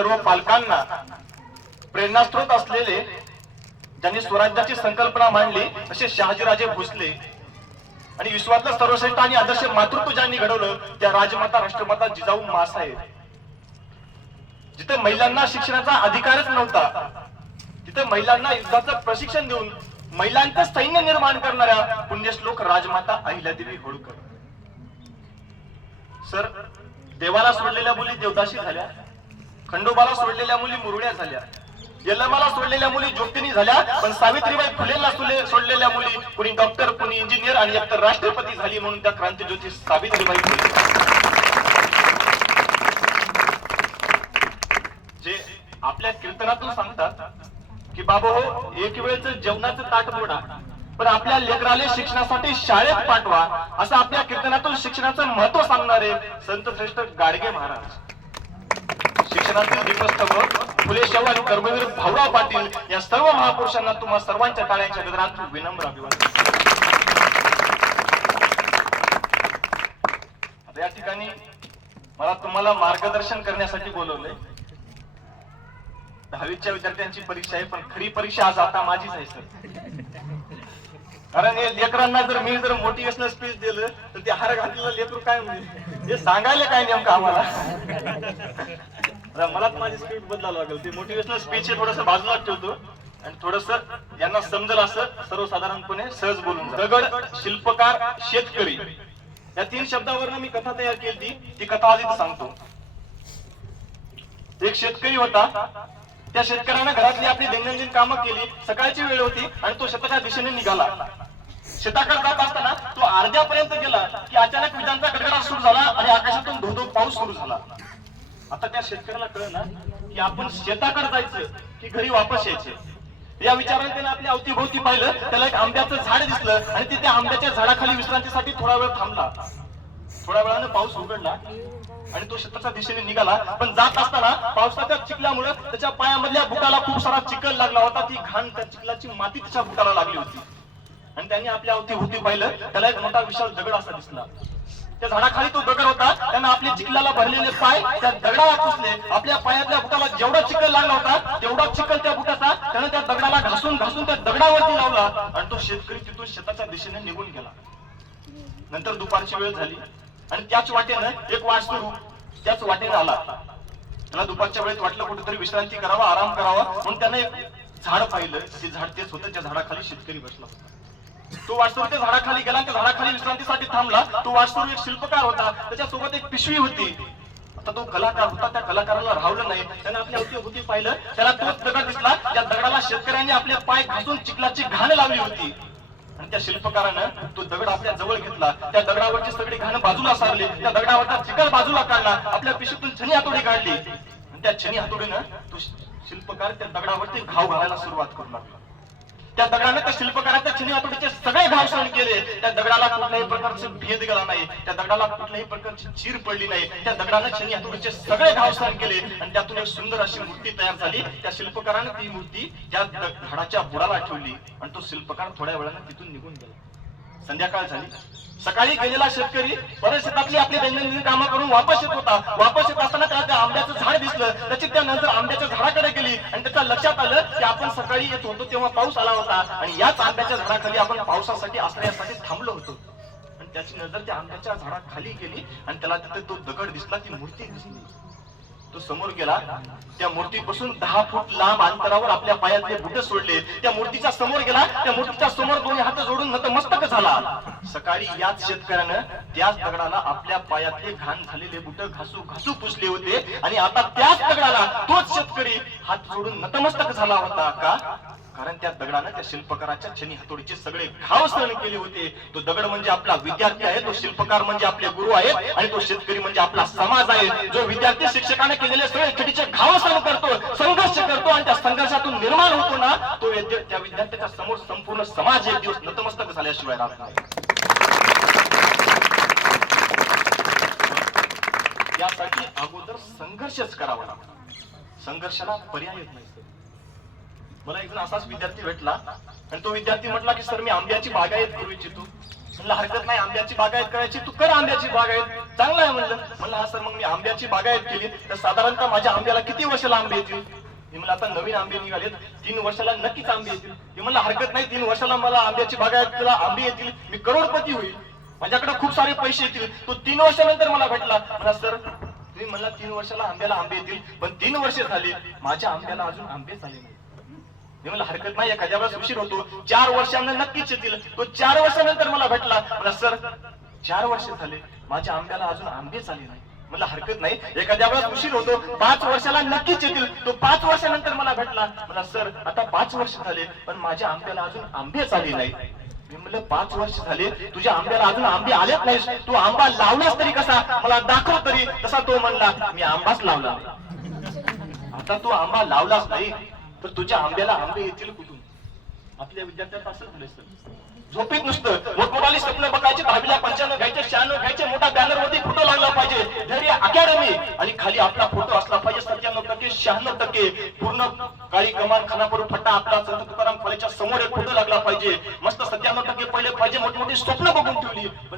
सर्व पालकांना प्रेरणास्त्रोत असलेले ज्यांनी स्वराज्याची संकल्पना मांडली असे शहाजीराजे भोसले. आणि विश्वातलं सर्वश्रेष्ठ आणि आदर्श मातृत्व ज्यांनी घडवलं त्या राजमाता राष्ट्रमाता जिजाऊ मासाहेब. जिथे महिलांना शिक्षणाचा अधिकारच नव्हता तिथे महिलांना युद्धाचं प्रशिक्षण देऊन महिलांचं सैन्य निर्माण करणाऱ्या पुण्यश्लोक राजमाता अहिल्यादेवी होळकर. सर देवाला सोडलेल्या मुली देवदाशी झाल्या. खंडोबाला सोडलेल्या मुली मुरड्या झाल्या. यल्लमाला सोडलेल्या मुली ज्योतिनी झाल्या पण सावित्रीबाई फुलेला सोडलेल्या मुली कुणी डॉक्टर कुणी इंजिनियर आणि एकतर राष्ट्रपती झाली म्हणून त्या क्रांती ज्योती सावित्रीबाई फुले. जे आपल्या कीर्तनातून सांगतात की बाबा हो एक वेळच जेवणाचं ताट मोडा पण आपल्या लेकराले शिक्षणासाठी शाळेत पाठवा असं आपल्या कीर्तनातून शिक्षणाचं महत्त्व सांगणारे संत श्रेष्ठ गाडगे महाराज. शिक्षणातील दीपस्तंभ फुले शाहू कर्मवीर भाऊराव पाटील या सर्व महापुरुषांना तुम्हा सर्वांच्या टाळ्यांच्या गजरात विनम्र अभिवादन. या ठिकाणी मला तुम्हाला मार्गदर्शन करण्यासाठी बोलवलंय. दहावीच्या विद्यार्थ्यांची परीक्षा आहे पण खरी परीक्षा आज आता माझीच आहे सर. कारण हे लेकरांना जर मी जर मोटिवेशनल स्पीच दिलं तर ते हार घातलेलं लेकरू काय म्हणजे हे सांगायला काय नेमकं आम्हाला? मला माझी स्पीच बदलावं लागेल. ते मोटिवेशनल स्पीच हे थोडस बाजूला ठेवतो. आणि थोडस यांना समजल असं सर्वसाधारणपणे सहज बोलून दगड शिल्पकार शेतकरी. या तीन शब्दावरनं मी कथा तयार केली. ती कथा आधी सांगतो. एक शेतकरी होता. त्या शेतकऱ्यानं घरातली आपली दैनंदिन कामं केली. सकाळची वेळ होती आणि तो शेताच्या दिशेने निघाला. शेताकडे जात असताना तो अर्ध्यापर्यंत गेला की अचानक विजांचा गडगडाट सुरू झाला आणि आकाशातून धोधो पाऊस सुरू झाला. आता त्या शेतकऱ्याला कळलं ना की आपण शेताकडे जायचं की घरी वापस यायचे. या विचाराने त्याने आपल्या अवतीभोवती पाहिलं त्याला एक आंब्याचं झाड दिसलं आणि ते त्या आंब्याच्या झाडाखाली विश्रांतीसाठी थोडा वेळ थांबला. थोड्या वेळानं पाऊस उघडला आणि तो शेताच्या दिशेने निघाला. पण जात असताना पावसाच्या चिखल्यामुळे त्याच्या पायामधल्या बुटाला खूप सारा चिखल लागला होता. ती घाण त्या चिखलाची माती त्याच्या बुटाला लागली होती. आणि त्यांनी आपल्या अवतीभोवती पाहिलं त्याला एक मोठा विशाल दगड असा दिसला. त्या झाडाखाली तो दगड होता. त्यांना आपल्या चिखलाला भरलेले पाय त्या दगडाला पुसले आपल्या पायातल्या बुटाला जेवढा चिखल लागला होता तेवढा चिखल त्या बुटाचा त्यानं त्या दगडाला घासून घासून त्या दगडावरती लावला आणि तो शेतकरी तिथून शेताच्या दिशेने निघून गेला. नंतर दुपारची वेळ झाली आणि त्याच वाटेनं एक वाटसरू त्याच वाटेनं आला. त्याला दुपारच्या वेळेत वाटलं कुठेतरी विश्रांती करावा आराम करावा म्हणून त्यानं एक झाड पाहिलं. ते झाड तेच होतं त्या झाडाखाली शेतकरी बसला होता. तो वाटसरू त्या झाडाखाली गेला त्या झाडाखाली विश्रांतीसाठी थांबला. तो वाटसरू एक शिल्पकार होता. त्याच्यासोबत एक पिशवी होती. आता तो कलाकार होता. त्या कलाकाराला राहवलं नाही. त्याने आपल्या अवतीभोवती पाहिलं. त्याला तोच दगड दिसला. त्या दगडाला शेतकऱ्यांनी आपले पाय घासून चिखलाची घाण लावली होती. आणि त्या शिल्पकारानं तो दगड आपल्या जवळ घेतला. त्या दगडावरची सगळी घाण बाजूला सारली. त्या दगडावरचा चिखल बाजूला काढला. आपल्या पिशवीतून छनी हातोडी काढली. आणि त्या छनी हातोडीनं तो शिल्पकार त्या दगडावरती घाव घालायला सुरुवात करू लागला त्या दगडाने त्या शिल्पकाराच्या छनी हातोडीचे सगळे घाव सहन केले. त्या दगडाला कुठल्याही प्रकारचं भेद गेला नाही. त्या दगडाला कुठल्याही प्रकारची चीर पडली नाही. त्या दगडाने छनी हातोडीचे सगळे घाव सहन केले आणि त्यातून एक सुंदर अशी मूर्ती तयार झाली. त्या शिल्पकाराने ती मूर्ती त्या झाडाच्या बुडाला ठेवली आणि तो शिल्पकार थोड्या वेळाने तिथून निघून गेला. संध्याकाळ झाली. सकाळी गेलेला शेतकरी परत शेतातली आपली दैनंदिन कामं करून वापस येत होता. वापस येत असताना त्याला त्या आंब्याचं झाड दिसलं. त्याची त्या नजर आंब्याच्या झाडाकडे गेली आणि त्याच्या लक्षात आलं की आपण सकाळी येत होतो तेव्हा पाऊस आला होता. आणि याच आंब्याच्या झाडाखाली आपण पावसासाठी आश्रयासाठी थांबलो होतो. आणि त्याची नजर त्या आंब्याच्या झाडाखाली गेली आणि त्याला तिथे तो दगड दिसला ती मूर्ती दिसली. तो समोर गेला. त्या मूर्तीपासून दहा फूट लांब अंतरावर आपल्या पायातले बुट सोडले त्या मूर्तीच्या समोर गेला. त्या मूर्तीच्या समोर दोन्ही हात जोडून नतमस्तक झाला. सकाळी याच शेतकऱ्यानं त्याच दगडाला आपल्या पायातले घाण झालेले बुट घासू घासू पुसले होते. आणि आता त्याच दगडाला तोच शेतकरी हात जोडून नतमस्तक झाला होता का? कारण त्या दगडानं त्या शिल्पकाराच्या छनी हातोडीचे सगळे घाव सहन केले होते. तो दगड म्हणजे आपला विद्यार्थी आहे तो शिल्पकार म्हणजे आपले गुरु आहेत आणि तो शेतकरी म्हणजे आपला समाज आहे. जो विद्यार्थी शिक्षकाने केलेले सगळे छडीचे घाव सहन करतो संघर्ष करतो आणि त्या संघर्षातून निर्माण होतो ना तो त्या विद्यार्थ्याच्या समोर संपूर्ण समाज एक दिवस नतमस्तक झाल्याशिवाय राहत नाही. यासाठी अगोदर संघर्षच करावा लागतो संघर्षाला पर्याय येत नाही. मला एक असाच विद्यार्थी भेटला. आणि तो विद्यार्थी म्हटला की सर मी आंब्याची बागायत करू इच्छितो. म्हणलं हरकत नाही आंब्याची बागायत करायची. तू कर आंब्याची बागायत. चांगलं आहे म्हणलं. म्हणलं हा सर मग मी आंब्याची बागायत केली. तर साधारणतः माझ्या आंब्याला किती वर्षाला आंबे येतील? मी म्हणलं आता नवीन आंबे निघालेत. तीन वर्षाला नक्कीच आंबे येतील. मी म्हणलं हरकत नाही. तीन वर्षाला मला आंब्याची बागायत आंबे येतील. मी करोडपती होईल. माझ्याकडे खूप सारे पैसे येतील. तो तीन वर्षानंतर मला भेटला. म्हणा सर तुम्ही म्हणला तीन वर्षाला आंब्याला आंबे येतील. पण तीन वर्ष झाली. माझ्या आंब्याला अजून आंबे झाले नाही मी म्हणलं हरकत नाही. एखाद्या वेळेस उशीर होतो. चार वर्षांना नक्कीच येतील. तो चार वर्षानंतर मला भेटला. मला सर चार वर्ष झाले. माझ्या आंब्याला अजून आंबेच आले नाही म्हणलं हरकत नाही. एखाद्या वेळेस उशीर होतो. पाच वर्षाला नक्कीच येतील. तो पाच वर्षानंतर मला भेटला. मला सर आता पाच वर्ष झाले पण माझ्या आंब्याला अजून आंबेच आले नाही मी म्हणलं पाच वर्ष झाले? तुझ्या आंब्याला अजून आंबे आलेच नाही तू आंबा लावलास तरी कसा? मला दाखव तरी. तसा तो म्हणला मी आंबाच लावला आता तू आंबा लावलाच नाही. तर तुझ्या आंब्याला आंबे येतील कुठून? आपल्या विद्यार्थ्यांना असं झालं सर. झोपेत नुसतं. मोठमोठाली स्वप्न बघायचे दहावीला पंच्याण्णव घ्यायचे शहाण्णव घ्यायचे मोठा बॅनर वरती फोटो लागला पाहिजे. धैर्य अकॅडमी आणि खाली आपला फोटो असला पाहिजे सत्त्याण्णव टक्के शहाण्णव टक्के. पूर्ण काळी कमान खानापूर फट्टा आपला संत तुकाराम कॉलेजच्या समोर एक फोटो लागला पाहिजे. मस्त सत्त्याण्णव टक्के पहिले पाहिजे मोठमोठी स्वप्न बघून ठेवली. पण